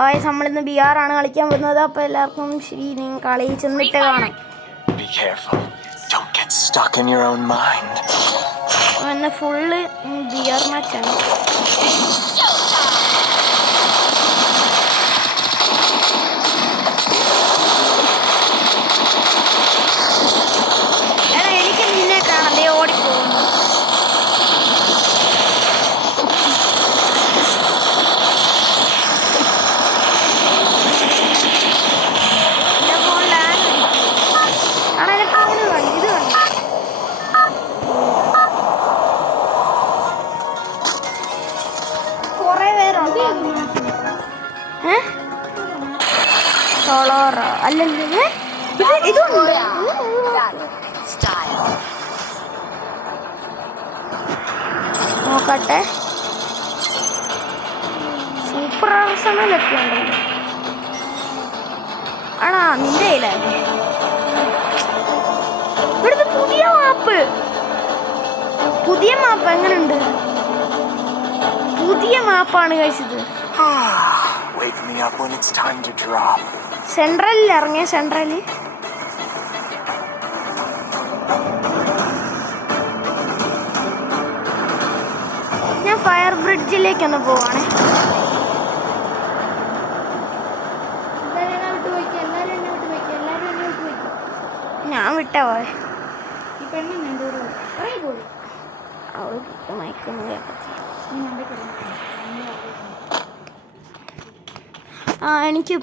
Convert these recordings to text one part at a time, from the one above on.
Guys നമ്മളിന്ന് BR ആണ് കളിക്കാൻ പോകുന്നത്. അപ്പോൾ എല്ലാവർക്കും ശരി, നിങ്ങൾ കളി ചെന്നിട്ട് കാണാം. ഇന്ന് ഫുള്ള് BR മാച്ചാണ്. എനിക്ക് നിന്നെ കാണാം, ദേ ഓടിപ്പോകുന്നു. അല്ലല്ലേ ഇതുണ്ട്. നോക്കട്ടെ, സൂപ്പർ ആർസണലൊക്കെ ഉണ്ടല്ലോ. ആണാ നിന്റെ കയ്യിലായിരുന്നു ഇവിടുത്തെ പുതിയ മാപ്പ് എങ്ങനെയുണ്ട്? പുതിയ മാപ്പാണ് കഴിച്ചത്. സെൻട്രലിൽ ഇറങ്ങിയ സെൻട്രലിൽ ഞാൻ ഫയർ ബ്രിഡ്ജിലേക്കൊന്ന് പോവാണേ. ഞാൻ വിട്ടാ പോയെ. അവള് മയക്കുന്നു കേൾക്കത്തില്ല. എനിക്ക്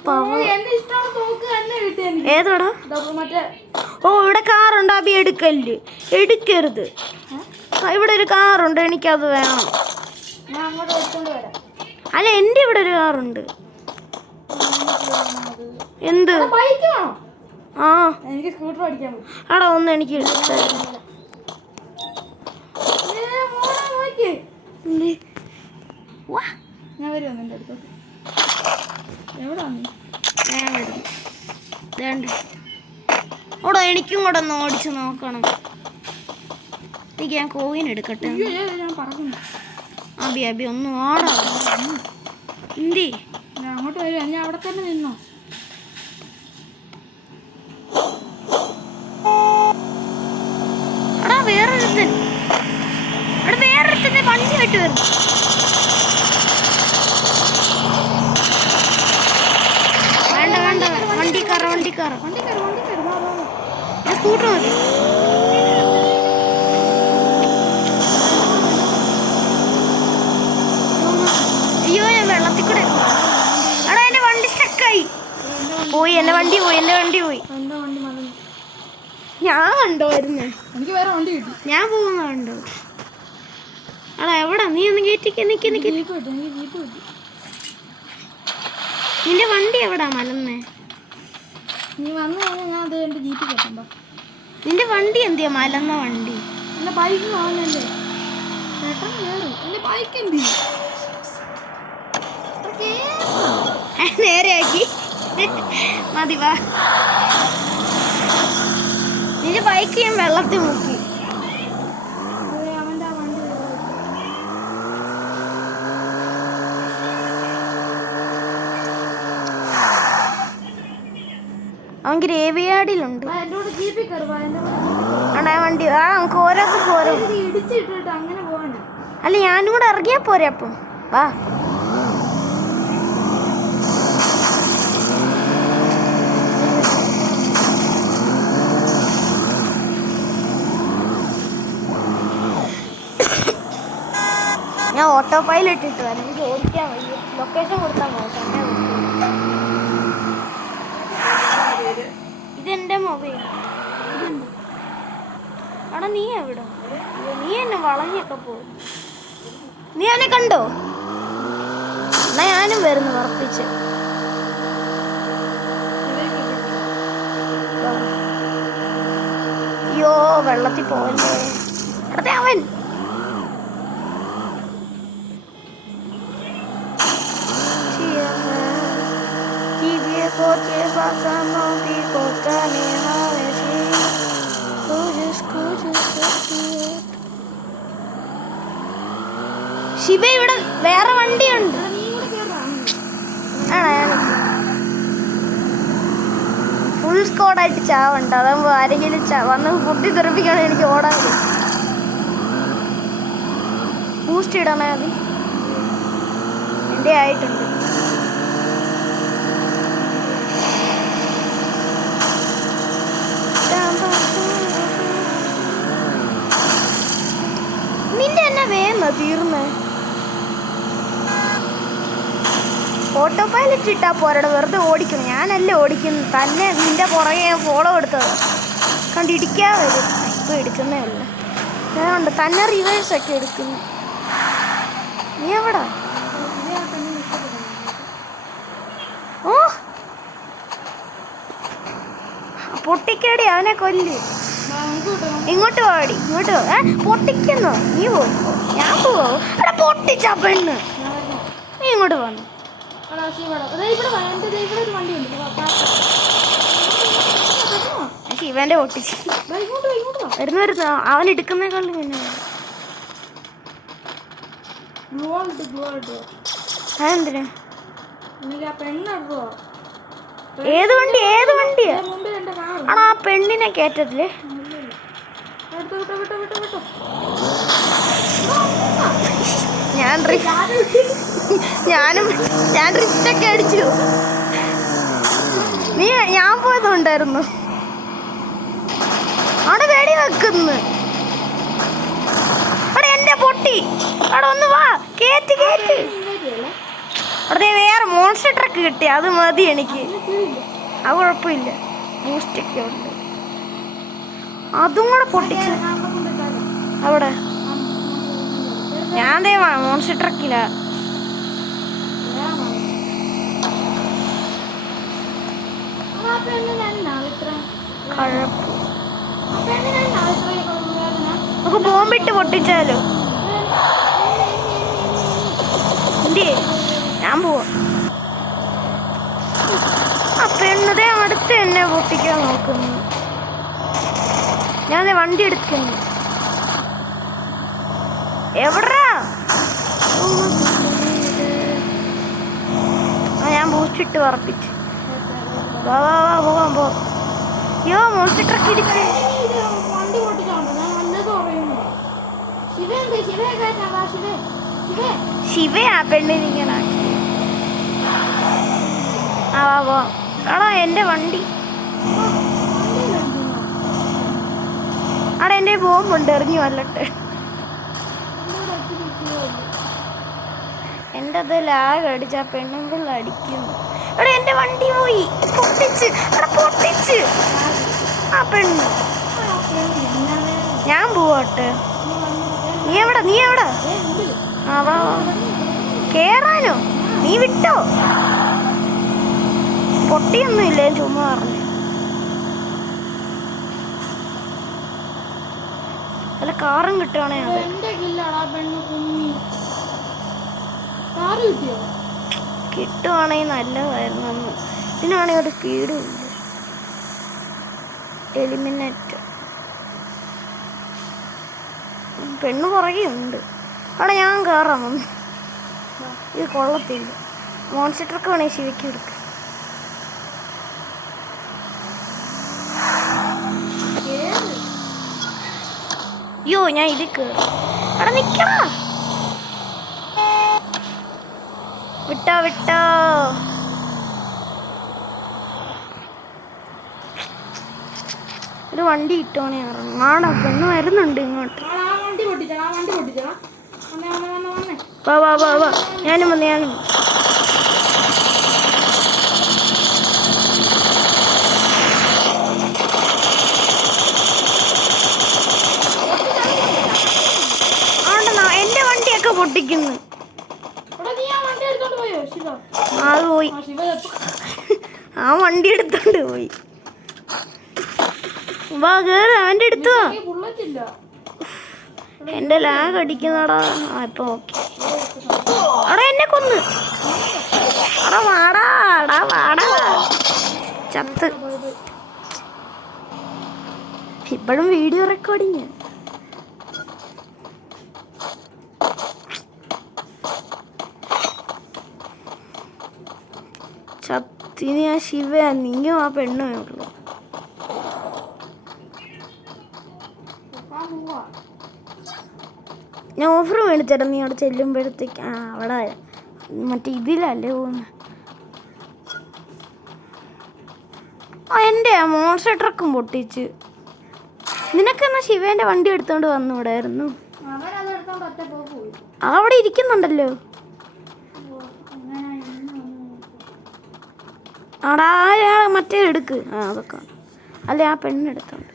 ഏതാടാ? ഓ ഇവിടെ കാറുണ്ട്. അബി എടുക്കരുത്. ഇവിടെ ഒരു കാറുണ്ട്, എനിക്കത് വേണം. അല്ല എൻ്റെ ഇവിടെ ഒരു കാറുണ്ട്. എന്ത്? ആ ആടാ ഒന്ന് എനിക്ക് ഓടോ, എനിക്കും കൂടെ ഒന്ന് ഓടിച്ച് നോക്കണം. എനിക്ക് ഞാൻ കോയിൻ എടുക്കട്ടെ. അബി ഒന്നും ഓടാ. എന്തി അങ്ങോട്ട് വരും, ഞാൻ അവിടെ തന്നെ നിന്നോ. എടാ വേറൊരുത്തൻ വണ്ടി വിട്ട് വരുന്നു. വേണ്ട വണ്ടിക്കാറ സ്കൂട്ടർ മതി. അയ്യോ ഞാൻ വെള്ളത്തിൽ കൂടെ. എടാ എന്റെ വണ്ടി സ്റ്റക്കായി പോയി. എന്റെ വണ്ടി പോയി. ഞാൻ കണ്ടോ വരുന്നേ? എനിക്ക് വേറെ വണ്ടി കിട്ടി. ഞാൻ പോകുന്ന കണ്ടോ? എടാ എവിടാ? നീ ഒന്ന് കയറ്റിക്ക്. നിന്റെ വണ്ടി എവിടാ മലന്നേ? നീ വന്നു ഞാൻ അത് എൻ്റെ ജീപ്പ് കേട്ടോ. നിന്റെ വണ്ടി എന്തിയാ മലന്ന വണ്ടി? എൻ്റെ ബൈക്ക് വാങ്ങല്ലേ പെട്ടെന്ന് കയറും. എൻ്റെ ബൈക്ക് എന്ത് നേരെയാക്കി മതി വാ. നിന്റെ ബൈക്ക് ഞാൻ വെള്ളത്തിൽ മുക്കി. അവൻ്റെ ആ വണ്ടി അവൻ ഗ്രേവിയാർഡിലുണ്ട്. വണ്ടി നമുക്ക് ഓരോരുത്തർ ഇടിച്ചിട്ടിട്ട് അങ്ങനെ പോവാണ്. അല്ല ഞാനും കൂടെ ഇറങ്ങിയാ പോരെ. അപ്പം വാ. ഞാൻ ഓട്ടോ പൈലറ്റ് ഇട്ട് വരാം. എനിക്ക് ഓടിക്കാൻ വയ്യ. ലൊക്കേഷൻ കൊടുത്താൽ മതി. ഇതെന്റെ മൊബൈൽ. എടാ നീ എവിടെ? നീ എന്നെ വളഞ്ഞൊക്കെ പോകും. നീ അവനെ കണ്ടോ? എന്നാ ഞാനും വരുന്നു ഉറപ്പിച്ച്. അയ്യോ വെള്ളത്തിൽ പോവല്ലേ. അടുത്ത അവൻ ശിവ ഇവിടെ വേറെ വണ്ടിയുണ്ട്. ആണോ? സ്കോഡായിട്ട് ചാവണ്ട. അതാകുമ്പോൾ ആരെങ്കിലും വന്ന് ഫുഡ് തെറിപ്പിക്കുകയാണെങ്കിൽ എനിക്ക് ഓടാൻ ബൂസ്റ്റ് ഇടണേ. അത് എൻ്റെ ആയിട്ടുണ്ട്. നിന്റെ എന്നെ വേന്ന തീർന്നേ. ഓട്ടോ പൈലറ്റ് ഇട്ടാ പോരടെ, വെറുതെ ഓടിക്കണം. ഞാനല്ലേ ഓടിക്കുന്നു, തന്നെ നിന്റെ പുറകെ ഞാൻ ഫോളോ എടുത്തത് കണ്ടിടിക്കാതെ വരും. ഇപ്പം എടുക്കുന്നേ അല്ല, ഞാനുണ്ട് തന്നെ റിവേഴ്സൊക്കെ എടുക്കുന്നു. നീ എവിടാ? ഓ പൊട്ടിക്കേടി, അവനെ കൊല്ല്. ഇങ്ങോട്ട് പോടി, ഇങ്ങോട്ട് പൊട്ടിക്കുന്നോ? നീ പോവും, ഞാൻ പോവോ? അവിടെ പൊട്ടിച്ചാ പെണ്ണ്. നീ ഇങ്ങോട്ട് പോന്നു. ശിവന്റെ പൊട്ടിച്ച് വരുന്ന അവൻ എടുക്കുന്നേക്കാളും പിന്നെ അതെന്തിനാ? ഏത് വണ്ടി? ഏത് വണ്ടിയാ? ആണോ ആ പെണ്ണിനെ കേറ്റത്തില്ലേ? ഞാൻ റിസ്റ്റൊക്കെ അടിച്ചു. ഞാൻ പോയതുണ്ടായിരുന്നു. അവിടെ വെടി വെക്കുന്നു. അവിടെ എന്റെ പൊട്ടി. അവിടെ ഒന്ന് വാ, കേറ്റ്. അവിടെ വേറെ മോൺസ്റ്റർ ട്രക്ക് കിട്ടി, അത് മതി എനിക്ക്. അത് കുഴപ്പമില്ല, ബൂസ്റ്റൊക്കെ ഉണ്ട്. അതും കൂടെ പൊട്ടിച്ച് അവിടെ. ഞാൻ മോൺസ്റ്റർ ട്രക്കില്ല. നമുക്ക് ബോംബിട്ട് പൊട്ടിച്ചാലോ? എന്തേ ഞാൻ പോവാ. ആ പെണ്ണതേ അടുത്ത് എന്നെ പൊട്ടിക്കാൻ നോക്കുന്നു. ഞാൻ വണ്ടി എടുക്കുന്നു. എവിടാ? ഞാൻ ബൂസ്റ്റ് ഇട്ട് പറപ്പിച്ച്. വാ വാ വാ, പോവാൻ പോ. യോ മോൺസ്റ്റർ ട്രക്ക് ഇടിച്ച്. ശിവയാ പെണ്ണിരിക്കണ. ആ വാ പോ. ആടാ എൻ്റെ വണ്ടി. അവിടെ എൻ്റെ ബോംബുണ്ട്, എറിഞ്ഞു വല്ലട്ടെ. എൻ്റെ അത് ലാഗ് അടിച്ച പെണ്ണുമ്പിള്ള അടിക്കുന്നു. അവിടെ എൻ്റെ വണ്ടി പോയി, പൊട്ടിച്ച്. അവിടെ പൊട്ടിച്ച് ആ പെണ്ണ്. ഞാൻ പോവട്ടെ. നീ എവിടെ? ആ വാ. കേറാനോ? നീ വിട്ടോ? പൊട്ടിയൊന്നുമില്ലേ, ചുമ്മാ പറഞ്ഞു. അല്ല കാറും കിട്ടുവാണേ. അത് കിട്ടുവാണെങ്കിൽ നല്ലതായിരുന്നു. ഇതിനാണെങ്കിൽ ഒരു സ്പീഡും ഇല്ല. എലിമിനേറ്റ് പെണ്ണ് പുറകെ ഉണ്ട്. അവിടെ ഞാൻ കയറാം. ഇത് കൊള്ളത്തില്ല. മോൺസ്റ്റർ ട്രക്ക് വേണേ ശിവയ്ക്ക് എടുക്കാം. അയ്യോ ഞാൻ ഇതിൽ കയറും. അവിടെ നിൽക്കണ. വിട്ടോ ഒരു വണ്ടി ഇട്ടോണേ ഇറങ്ങും. ആടാ പെണ്ണ് വരുന്നുണ്ട് ഇങ്ങോട്ട്. വാ വാ വാ വാ, ഞാനും വന്നു. ആണ്ടെന്നാ എൻ്റെ വണ്ടിയൊക്കെ പൊട്ടിക്കുന്നു. അത് പോയി, ആ വണ്ടി എടുത്തോണ്ട് പോയി. വാ കേറ്, അവൻ്റെ അടുത്ത് വാ. എൻ്റെ ലാഗ് അടിക്കുന്നടാ. ആ ഇപ്പൊ ഓക്കെ. അവിടെ എന്നെ കൊന്ന്. അവിടെ വാടാ ചത്ത്. ഇപ്പോഴും വീഡിയോ റെക്കോർഡിങ്. ചത്തിന് ആ ശിവ, നീയും ആ പെണ്ണേ ഉള്ളൂ. ഞാൻ ഓഫർ മേടിച്ചിട്ട് നീ അവിടെ ചെല്ലുമ്പോഴത്തേക്ക് അവിടെ മറ്റേ ഇതിലല്ലേ പോകുന്നത്. എൻ്റെ മോൺസ്റ്റർ ട്രക്കും പൊട്ടിച്ച്. നിനക്കെന്നാ ശിവേൻ്റെ വണ്ടി എടുത്തോണ്ട് വന്നൂടായിരുന്നു? അവിടെ ഇരിക്കുന്നുണ്ടല്ലോ. ആടാ മറ്റേ എടുക്ക്. അതൊക്കെ അല്ലേ ആ പെണ്ണെടുത്തോണ്ട്.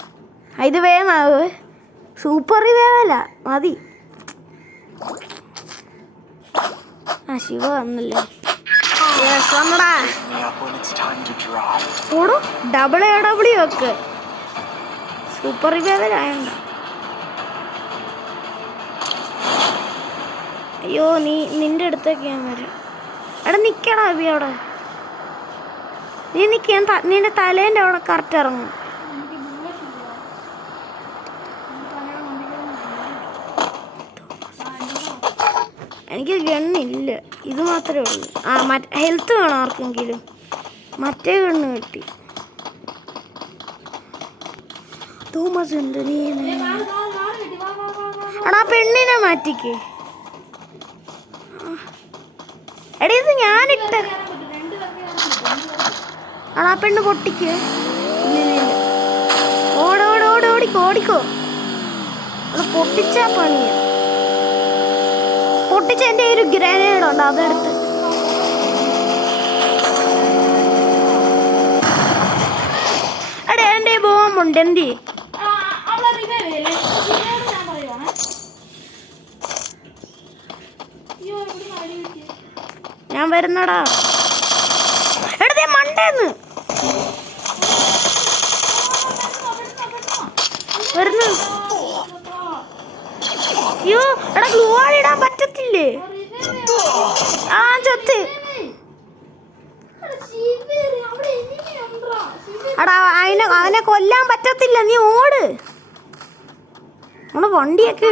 ഇത് വേഗമാവേ. സൂപ്പർ വേവല്ല മതി. ശിവ വന്നല്ലേ. ഓടോ ഡബിൾ ഒക്കെ സൂപ്പർ വേവലായണ്ട. അയ്യോ നിന്റെ അടുത്തേക്ക് ഞാൻ വരാം. എടാ നിൽക്കടാ അബി അവിടെ. നീ നിൽക്ക. നിന്റെ തലേൻ്റെ അവിടെ കറക്റ്റ് ഇറങ്ങും. എനിക്ക് ഗണ്ണില്ല, ഇത് മാത്രമേ ഉള്ളൂ. ഹെൽത്ത് വേണം ആർക്കെങ്കിലും. മറ്റേ ഗണ്ണ് കിട്ടി. തോമസ് എന്ത് നീ എടാ പെണ്ണിനെ മാറ്റിക്കേ. എടാ ഇത് ഞാനിട്ട. ആ പെണ്ണ് പൊട്ടിക്കേ. ഓടിക്കോ. അത് പൊട്ടിച്ചാ പണിയാ. പൊട്ടിച്ച എൻ്റെ ഒരു ഗ്രനേഡ് ഉണ്ട്, അതെടുത്ത്. എടാ എൻ്റെ ബോംബുണ്ട്. എന്തി ഞാൻ വരുന്നടാ. എടേ മണ്ടേന്ന് വരുന്നു. അയ്യോ എടാ ഗ്ലൂ ഇടാൻ പറ്റത്തില്ലേ? ചത്ത്. എടാ അവനെ കൊല്ലാൻ പറ്റത്തില്ല. നീ ഓട്. നമ്മള് വണ്ടിയൊക്കെ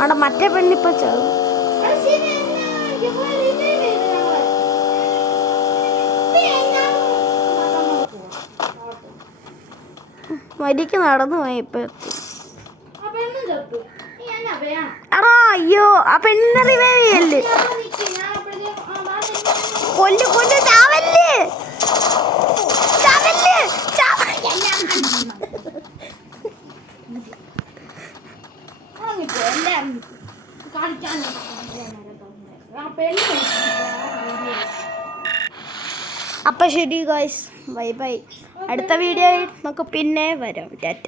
അവിടെ മറ്റേ പെണ്ണിപ്പോ ചാവും. വരിക്ക് നടന്നു പോയി. ഇപ്പൊ എടാ അയ്യോ ആ പെണ്ണിനെ റിവൈവ് ചെയ്യല്ലേ. കൊല്ലു ചാവല്ലേ. അപ്പം ശരി ഗായ്സ്, ബൈ ബൈ. അടുത്ത വീഡിയോയിൽ നമുക്ക് പിന്നെ വരാം. ടാറ്റ.